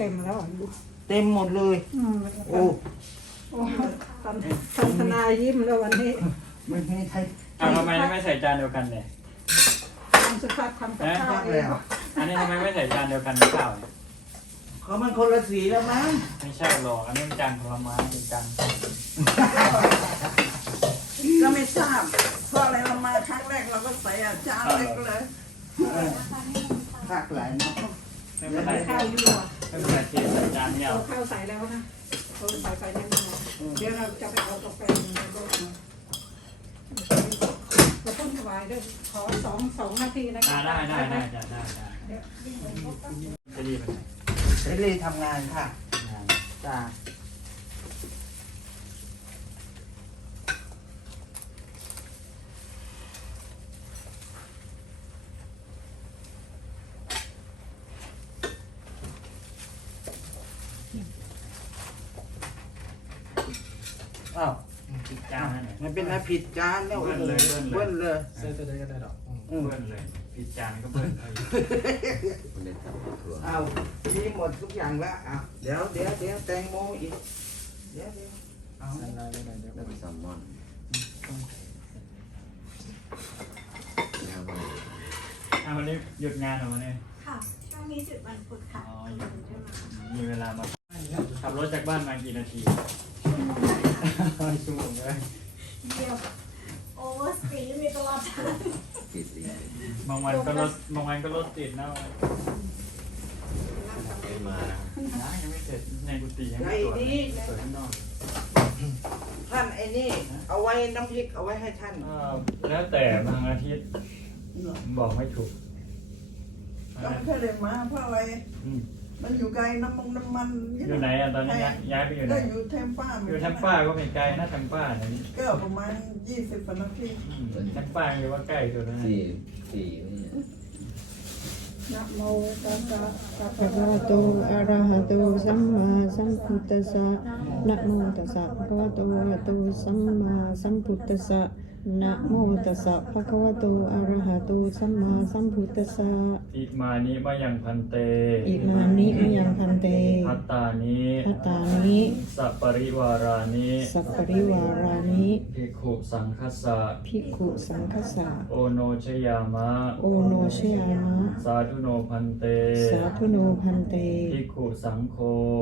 ต็มหมดเลย อืมโอ้โอ้ทันทันทนายยิ้มแล้ววันนี้ไม่ไม่ใช่อ้าวทำไมไม่ใส่จานเดียวกันเนี่ยทำสุภาพทำกับข้าวมากเอเลยงอะอันนี้ทำไมไม่ใส่จานเดียวกันกับข้าวเนี่ยเขามันคนละสีแล้วมั้งไม่ใช่หรอกอันนี้มันจานผลไม้เป็นจานก็ไม่ทราบเพราะอะไรเรามาครั้งแรกเราก็ใส่อาจารย์เล็กเลยเออภาคหลายเนาะไม่เป็นไร ข้าวอยู่ อะไม่เป็นไรที่ใส่จานเดียวเอาข้าวใส่แล้วนะเราใส่ไปแน่นอนเดี๋ยวเราจะไปเอากาแฟในรถนะเราพุ่นถวายด้วยขอสองสองนาทีนะอ่าได้ได้ได้ได้ได้ได้จะดีไหมเสรีทำงานค่ะงานจ้าอ้าว ผิดจานนั่นแหละ มันเป็นอะไรผิดจานแล้วโอ้โหเบิ้ลเลยเบิ้ลเลย เสื้อตัวใดก็ได้ดอกอืมอืมเบิ้ลเลยผิดจานก็เบิ้ลเอาอีกคนเด็ดครับถั่วเอามีหมดทุกอย่างแล้วอะเดี๋ยวเดี๋ยวเดี๋ยวแตงโมอีกเดี๋ยวเดี๋ยวเอาสันลายได้ไหมเดี๋ยวเป็นแซลมอนนะครับผมอะวันนี้หยุดงานเหรอวันนี้ค่ะช่วงนี้จุดวันพุธค่ะอ๋อหยุดมีเวลามาขับรถจากบ้านมากี่นาที ชั่วโมงเลย เดียวโอเวอร์สปีดมีตลอดทางติดดีบางวันก็รถบางวันก็รถติดนะไม่มายังไม่เสร็จในกุฏิยังไอ้ไม่ตรวจนี่ตรวจข้างนอกท่านไอ้นี่เอาไว้น้ำพริกเอาไว้ให้ท่านอ่าแล้วแต่บางอาทิตย์บอกไม่ถูกก็ไม่เคยเลยมาเพราะอะไรอื มมันอยู่ไกลน้ำมันน้ำมันอยู่ไหนอะตอนนี้ย้ายย้ายไปอยู่ไหนก็อยู่เทมป้าอยู่แทมป้าก็ไม่ไกลนะแทมป้าเนี่ยนี่ก็ประมาณยี่สิบนาทีอืมแทมป้าอยู่ว่าใกล้สุดแล้วนะสี่สี่นี่นะโมตัสสะภะคะวะโตอะระหะโตสัมมาสัมพุทธัสสะนะโมตัสสะภะคะวะโตอะระหะโตสัมมาสัมพุทธัสสะ นะโมตัสสะภะคะวะโตอะระหะโตสัมมาสัมพุทธัสสะอิมานิมายังพันเตอิมานิมะยังพันเตพัตตานิพัตตานิสัปปริวารานิสัพปริวารานิภิกขุสังคัสสะภิกขุสังคสะโอโนชยามะโอโนชยามะสาธุโนพันเตสาธุโนพันเตภิกขุสังโฆ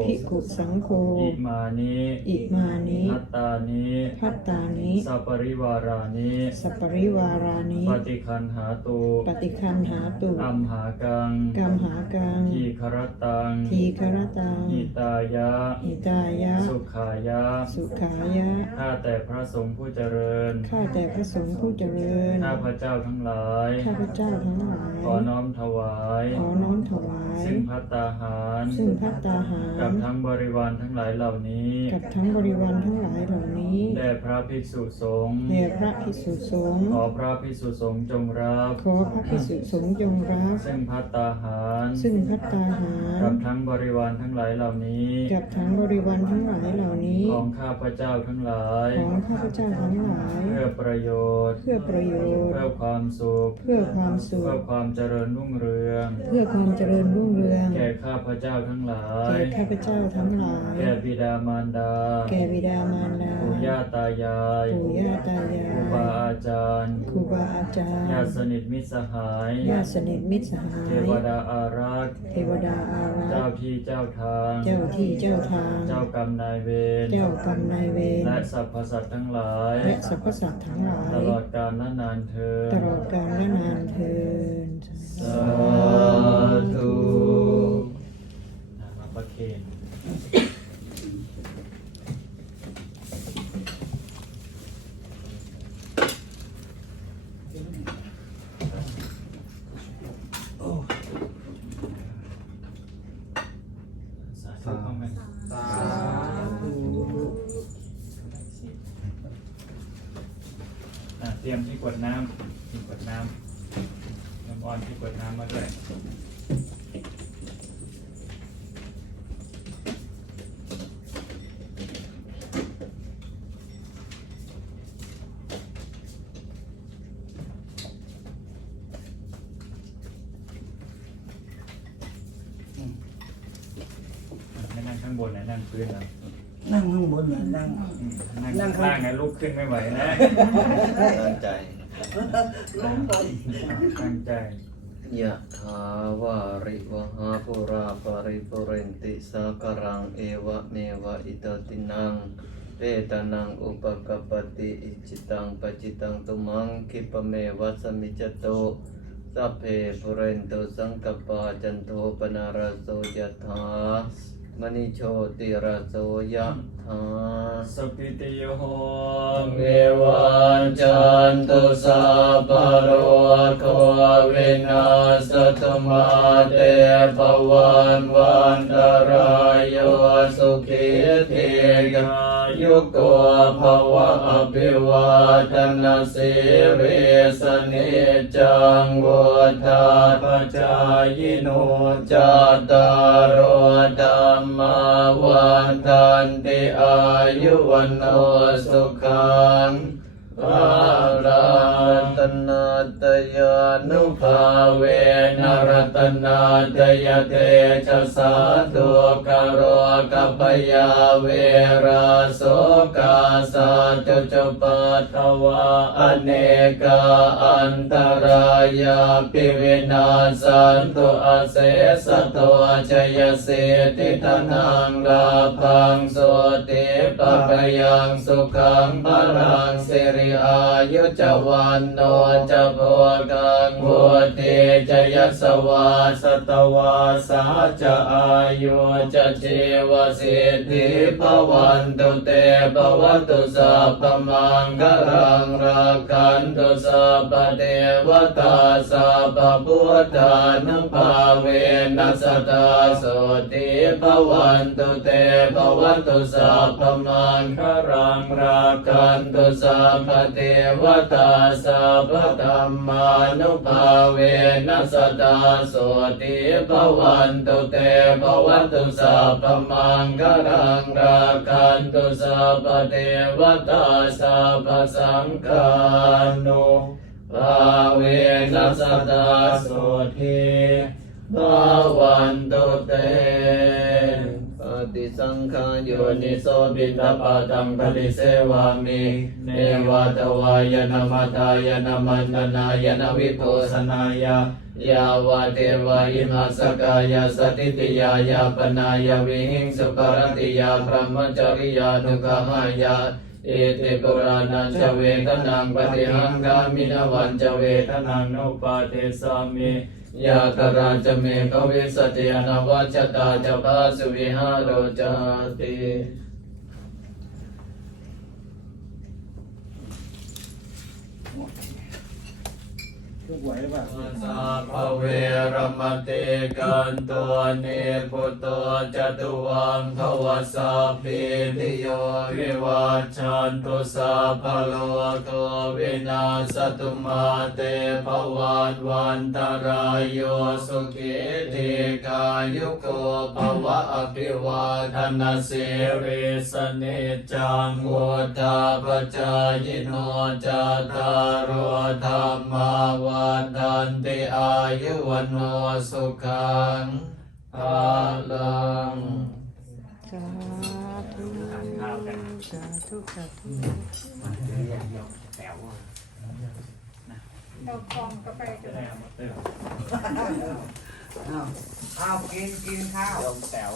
ภิกขุสังโฆอิมานิอิมานิพัตตานิพัตตานิสัปปริวารานิสัปปริวารานิปฏิคันหาตุปฏิคันหาตุอัมหากังกัมหากังทีครตังทีครตังอิตายะอิตายะ สุขายะ สุขายะข้าแต่พระสงฆ์ผู้เจริญข้าแต่พระสงฆ์ผู้เจริญข้าพระเจ้าทั้งหลายข้าพเจ้าทั้งหลายขอน้อมถวายขอน้อมถวายซึ่งพัตตาหารซึ่งพัตตาหาร กับทั้งบริวารทั้งหลายเหล่านี้ กับทั้งบริวารทั้งหลายเหล่านี้แด่พระภิกษุสงฆ์แด่พระภิกษุสงฆ์ขอพระภิกษุสงฆ์จงรับ ขอพระภิกษุสงฆ์จงรับ ซึ่งพัตตาหาร ซึ่งพัตตาหารกับทั้งบริวารทั้งหลายเหล่านี้กับทั้งบริวารทั้งหลายเหล่านี้ ของข้าพระเจ้าทั้งหลาย ของข้าพเจ้าทั้งหลาย เพื่อประโยชน์ เพื่อประโยชน์ เพื่อความสุข เพื่อความสุเพื่อขความเจริญรุ่งเรือง เพื่อความเจริญรุ่งเรือง แก่ข้าพเจ้าทั้งหลาย แก่ข้าพเจ้าทั้งหลาย แก่บิดามารดา แก่บิดามารดา ปู่ย่าตายายปู่ย่าตายาครูบายอาจารย์ครูบาอาจารญาย์ติสนิทมิตรสหายญาติสนิทมิตรสหายเทวดาอารักษ์เทวดาอารัเจ้ากษ์ที่เจ้าทาง เจ้าที่เจ้าทาง เจ้ากรรมนายเวรเจ้ากรรมนายเวรและสรรพสัตว์ทั้งหลายและสรรพสัตว์ทั้งหลาย ตลอดกาลและนานเธอญตลอดกาลและนานเทินสาธุนะรับประเคนสาธุพร้อมกัน สาธุ อะเต รียมที่กวดน้ำที่กวดน้ำน้ำออนที่กวดน้ำมาด้วยนั่งข้างบนนะนั่งพื้นนะ นั่งข้างบนน่ะนั่งอืมนั่ง นั่งข้างล่างนะลุกขึ้นไม่ไหวนะตั้งใจลงไปตั้งใจยะถาวาริวหาปุราปริปุเรนติสากรังเอวะเมวะอิโตตินังเวตานังอุปกปปติอิจิตังปจิตังตุมังคิปะเมวะสมิจจโตสัพเพปุเรนตุสังกปปาจันโทปนาราโสยะถา มณิโชติระโสยะถาสปิติโยโหเมวันจันตุสัพพโรโควินาสตุมาเตภวันวันตรายโยสุขีเทกา ยุโกภวะอภิวาทนาสิริสเนจังวุฒาปจายโนจตารโอธรรมาวันทันติอายุวันโนสุขัง ภาลัตนาตยานุภาเวนรัตนาตยเตชะสาตุกโรกัปยาเวราโสกาสาจุจปัตถวาอเนกาอันตรายาปิวินาสันตุอาเสสะโตชยเสติทนังลาพังโสติปะกยังสุขังพลังสิริอายุจวันโนจะโพกังวุติจยสวาสตวาสาจะอายุจะชีวสิทธิภวันตุเตภวัตุสัพพมังคลังรักขันตุสัพเทวตาสัพพุทธานุภาเวนัสตาโสติภวันตุเตภวัตุสัพพมังคลังรักขันตุสัพเทวตาสัพพธรรมานุภาเวนัสตาโสติภวันตุเตภวันตุสัพพมังคลังรักันตุสัพเทวตาสัพสังฆานุภาเวนัสตาโสทิภวันตุเต ปฏิสังขาโยนิโสบินทปาตังปริเสวามิเนวะตวายนามัตายนามันนายนาวิโภสนายายาวะเทวะอิมาสกายาสติติยายาปนายาวิหิงสุปรติยาพระมจริยานุกหายาเอเตปุรานัจเวทนังปฏิหังกามินวันจเวทนังนุปาเทสามิ ยาตราจเมกเวสติอนาวัชตาจพาสุวิหารโรจาติทุกไหวหรือเปล่าสัพพเวรมติกันตัวเนพุตโตจตุวังภวสัพพิติโยวิวัชชันตุสัพพโลกวินาสตุมาเตภวันวันตรายโยสุขิติกายุโกภวะอภิวาทนาสิริสเนจังวุฒาปจายโนจตารโอธรรมาวันตันติอายุวันโนสุขังภาลังสาธุสาธุสาธุเรากองกาแฟกันได้วอ้าวกินกินข้าวแต๋ว